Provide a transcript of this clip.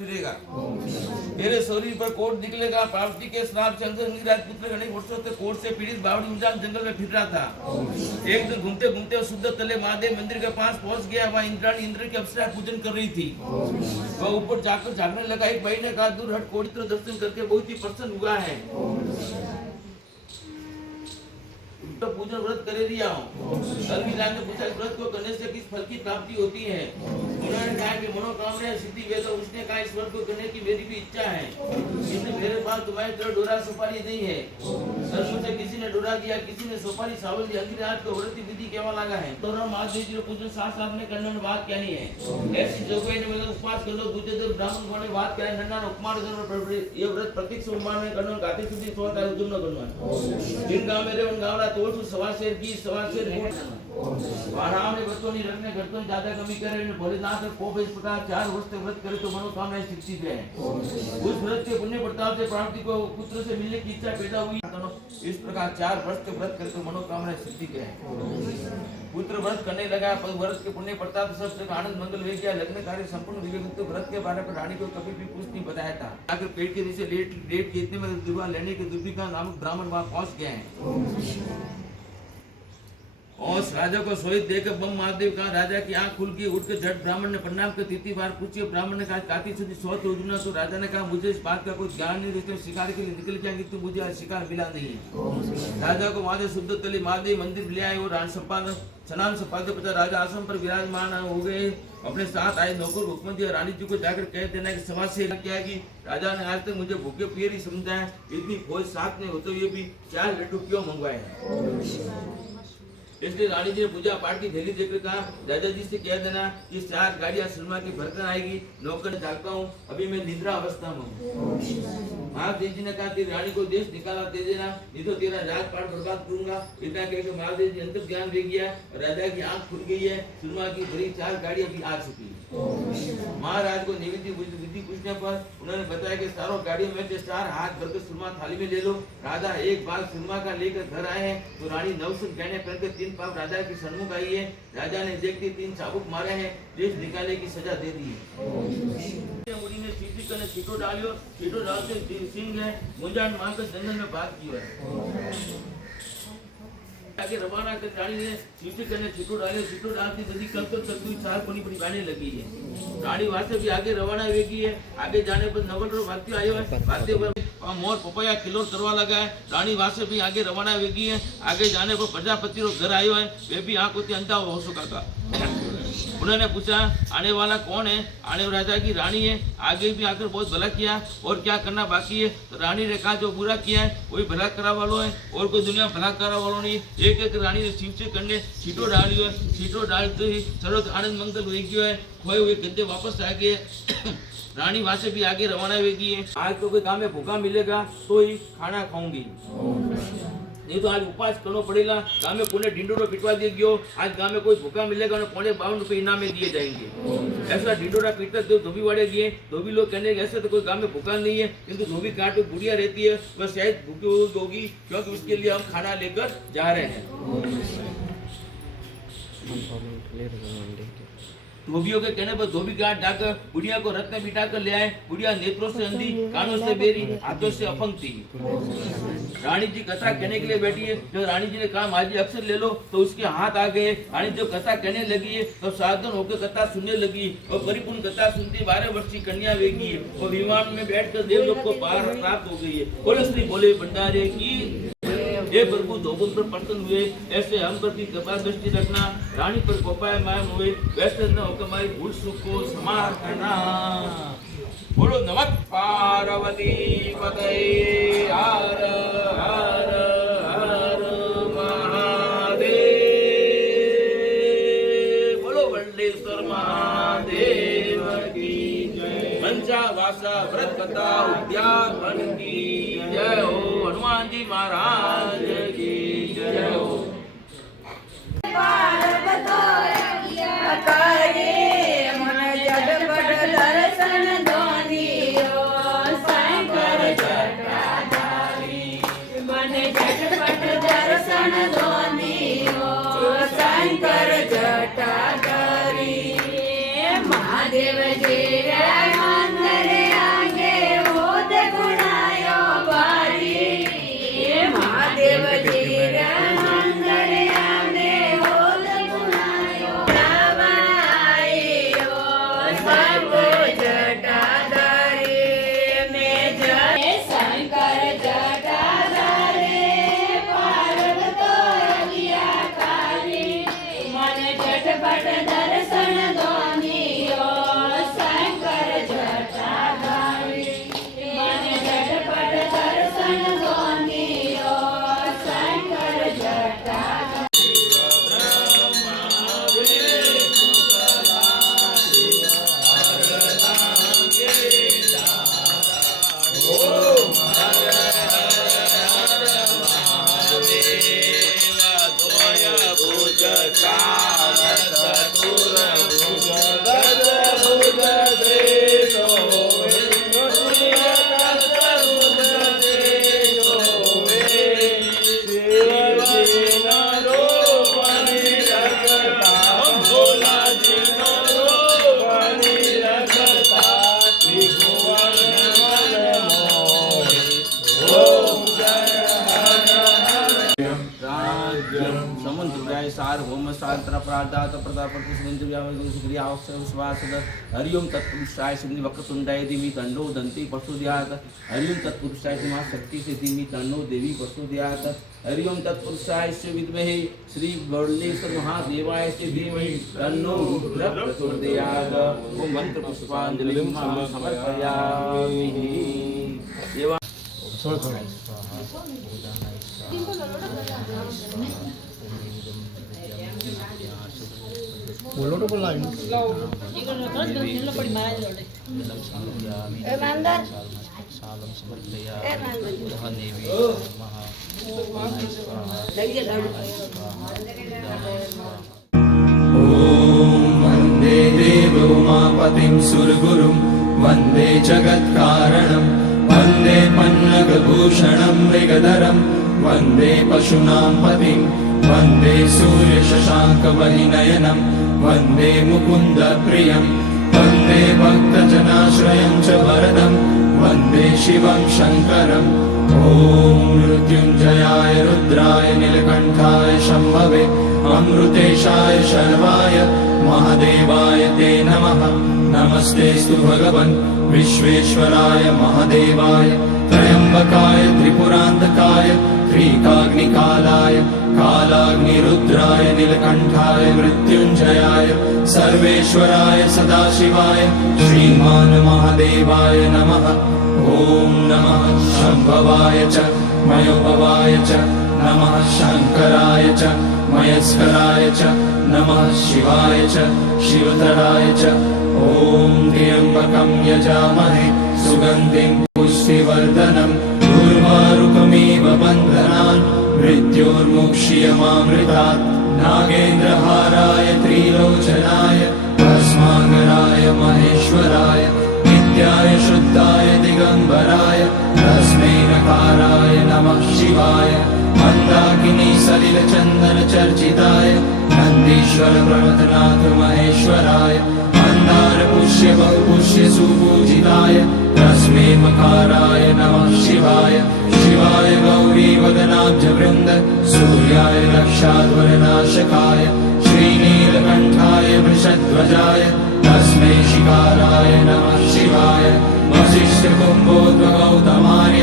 फिरेगा। मेरे शरीर पर कोट निकलेगा। पार्वती के श्राप से राजपुत्र अनेक वर्षों से कोट से पीड़ित बावड़ी उजान जंगल में फिर रहा था। एक दिन घूमते घूमते शुद्ध तले महादेव मंदिर के पास पहुंच गया। वहाँ इंद्राणी इंद्र की अप्सरा पूजन कर रही थी। वह ऊपर जाकर जागने लगा। एक भाई ने कहा, दूर हट, कोट दर्शन करके बहुत ही प्रसन्न हुआ है, तो पूजन व्रत करे दिया हूँ। ने पूछा, इस व्रत को करने से किस फल की प्राप्ति होती है? उन्होंने कहा कि मनोकामना सिद्धि वेद। उसने कहा, इस व्रत को करने की मेरी भी इच्छा है, किंतु मेरे पास तुम्हारी तरह डोरा सुपारी नहीं है। मुझे किसी ने डोरा दिया, किसी ने सुपारी सावल दी। अंग्रेज आज को व्रत विधि केवा लगा है तो महादेव जी पूजन साथ साथ में करने में बात क्या नहीं है। ऐसी जोगई ने मतलब उपवास कर लो, दूसरे दिन ब्राह्मण को बात क्या नन्ना उपमान ये व्रत प्रत्येक सोमवार में करना, गाते सुधी 16 तारीख दूर न करना। जिन गांव में रहे उन गांव तो सवा शेर की सवा शेर वाराम ने बच्चों ने रखने घटों ज्यादा कमी करे ने भोलेनाथ को इस प्रकार 4 वर्ष तक व्रत करे तो मनोकामनाएं सिद्धि है। उस व्रत के पुण्य प्रताप से प्राप्ति को पुत्र से मिलने की इच्छा पैदा हुई। इस प्रकार 4 वर्ष तक व्रत करे तो मनोकामनाएं सिद्धि है। पुत्र व्रत करने लगा। व्रत के पुण्य प्रताप सब आनंद मंगल वे गया। लग्न कार्य संपूर्ण विवेक व्रत के बारे में रानी को कभी भी कुछ नहीं बताया था। आकर पेट के नीचे लेट के इतने में दुर्वा लेने के दुर्भिका नामक ब्राह्मण वहां पहुंच गए हैं। और राजा को सोई देकर बम महादेव कहा, राजा की आंख खुल गई। उठकर झट ब्राह्मण ने प्रणाम कर 33 बार पूछे। ब्राह्मण ने कहा, काती सुधी 100 योजना। तो राजा ने कहा, मुझे इस बात का कोई ज्ञान नहीं, इसलिए शिकार के लिए निकल गया कि तो मुझे शिकार मिला नहीं है। राजा को वहां से शुद्ध तली महादेव मंदिर ले आए और स्नान संपादक पता राजा आश्रम पर विराजमान हो गए। अपने साथ आए नौकर हुक्म दिया, रानी जी को जाकर कह देना कि समाज से क्या है कि राजा ने आज तक मुझे भूखे पेट ही समझा है, इतनी फौज साथ में होते हुए भी 4 लड्डू क्यों मंगवाए। इसलिए रानी जी ने पूजा पाठ की थैली देकर कहा, राजा जी से कह देना कि 4 गाड़ियां सिनेमा की भरकर आएगी। नौकर जागता हूँ, अभी मैं निद्रा अवस्था में हूँ। महादेव जी ने कहा, तेरी रानी को देश निकाला दे देना, नहीं तो तेरा राजपाट बर्बाद करूंगा। इतना कहकर महादेव जी अंतर ज्ञान दे गया। राजा की आंख खुल गई है। सिनेमा की भरी 4 गाड़ियां भी आ चुकी है। महाराज को निवेदी विधि पूछने पर उन्होंने बताया कि 4 गाड़ियों में से 4 हाथ भरकर सुरमा थाली में ले लो। राजा एक बार सुरमा का लेकर घर आए हैं तो रानी नवसत गहने पहनकर 3 पाप राजा की सन्मुख आई है। राजा ने देखते 3 चाबुक मारे हैं, देश निकाले की सजा दे दी है। मुनि ने सीटो डालियो, सीटो डालते सिंह है मुंजान मारकर जंगल में भाग किया है। आगे रवाना कर रानी ने सीटी करने सीटो डाले। सीटो डालती नदी कल तो तक 4 कोनी पर गाने लगी है। रानी वहां से भी आगे रवाना हुई है। आगे जाने पर नवल रो भागती आयो है। भागते हुए मोर पपैया किलो करवा लगा है। रानी वहां से भी आगे रवाना हुई है। आगे जाने पर प्रजापति रो घर आयो है। वे भी आंख होती अंधा हो चुका था। उन्होंने पूछा, आने वाला कौन है? आने राजा की रानी है। आगे भी आकर बहुत भला किया और क्या करना बाकी है? तो रानी ने कहा, जो बुरा किया है वही भला करा वालों है और कोई दुनिया भला करा वालों नहीं। एक एक रानी ने शिव से करने सीटो डालियो है। सीटो डालते ही सर्वत आनंद मंगल हो गयो है। खोए हुए गद्दे वापस आ गए। रानी वहां से भी आगे रवाना होगी है। आज तो कोई गाँव में भूखा मिलेगा तो ही खाना खाऊंगी, नहीं तो आज उपवास करना पड़ेगा। गाँव में कोने ढिंडोरा पिटवा दिया गयो। आज गाँव में कोई भूखा मिलेगा और 52 रुपए इनाम में दिए जाएंगे। ऐसा ढिंडोरा पीटकर जो धोबी वाड़े दिए। धोबी लोग कहने ऐसे तो कोई गाँव में भूखा नहीं है, किंतु धोबी काट में बुढ़िया रहती है, वह शायद भूखी होगी क्योंकि उसके लिए हम खाना लेकर जा रहे हैं। धोबियों के कहने पर धोबी घाट जाकर बुढ़िया को रत्न बिठा कर ले आए। बुढ़िया नेत्रों से अंधी, कानों से बेरी, हाथों से अपंग थी। रानी जी कथा कहने के लिए बैठी है। जब रानी जी ने कहा, माजी अक्षर ले लो, तो उसके हाथ आ गए। रानी जब कथा कहने लगी है तो सावधान होकर कथा सुनने लगी और परिपूर्ण कथा सुनती 12 वर्ष की कन्या वेगी है और विमान में बैठकर देवलोक को पार प्राप्त हो गई है। बोले श्री बोले भंडारे की ये प्रभु धोबन पर प्रसन्न हुए, ऐसे हम पर भी कृपा दृष्टि रखना। रानी पर कोपायमान हुए, वैसे न होकर हमारी भूल सुख को समार करना। बोलो नमः पार्वती पतये हर हर हर महादेव। बोलो वंडेश्वर महादेव की जय। मंचा वासा व्रत कथा उद्यान की जय हो। हनुमान जी महाराज की जय हो। महादेव जी मंदिर ओम शांतरा प्रार्धात प्रतापति सुक्रिया स्वासद हरि ओम तत्पुरुषाय श्री वक्रतुंडाय धीमहि तन्नो दन्ति प्रचोदयात् हरि ओम तत्पुरुषाय श्री महाशक्ति से धीमहि तन्नो देवी प्रचोदयात् हरि ओम तत्पुरुषाय श्री विद्महे श्री गौरीश्वर महादेवाय श्री धीमहि तन्नो रुद्र प्रचोदयात् ओम मंत्र पुष्पांजलि समर्पयामि। देवा बोलो तो बोला वन्दे देवोमापतिं सुरगुरुं वन्दे जगत्कारणं वन्दे पन्नगभूषणं मृगधरं वन्दे पशूनां पतिं वन्दे सूर्यशशाङ्कवलिनयनं वन्दे मुकुन्दप्रियं वन्दे भक्तजनाश्रयं च वरदं वन्दे शिवं शङ्करम् ॐ मृत्युञ्जयाय रुद्राय नीलकण्ठाय शम्भवे अमृतेशाय शर्वाय महादेवाय ते नमः। नमस्तेऽस्तु भगवन् विश्वेश्वराय महादेवाय त्र्यम्बकाय त्रिपुरान्तकाय त्रिकाग्निकालाय कालाग्निरुद्राय नीलकण्ठाय मृत्युञ्जयाय सर्वेश्वराय सदाशिवाय श्रीमान् महादेवाय नमः। ॐ नमः शम्भवाय च मयोभवाय च नमः शङ्कराय च मयस्कराय च नमः शिवाय च शिवतराय च ॐ त्र्यम्बकं यजामहे सुगन्धिं पुष्टिवर्धनम् उर्वारुकमिव बन्धनान् मृत्योर्मुक्ष्यमामृतात् नागेन्द्रहाराय त्रिलोचनाय भस्माकराय महेश्वराय नित्याय शुद्धाय दिगम्बराय तस्मै नकाराय नमः शिवाय मन्दाकिनी सलिलचन्दन चर्चिताय नन्दीश्वर प्रमथनाथ महेश्वराय मन्दार पुष्य बहुपुष्य सुपूजिताय तस्मै मकाराय नमः शिवाय शिवाय गौरी वदनाब्ज वृन्द सूर्याय रक्षाध्वरनाशकाय श्रीनीलकण्ठाय वृषध्वजाय तस्मै शिकाराय नमः शिवाय वसिष्ठ कुम्भोद्भवौतमार्य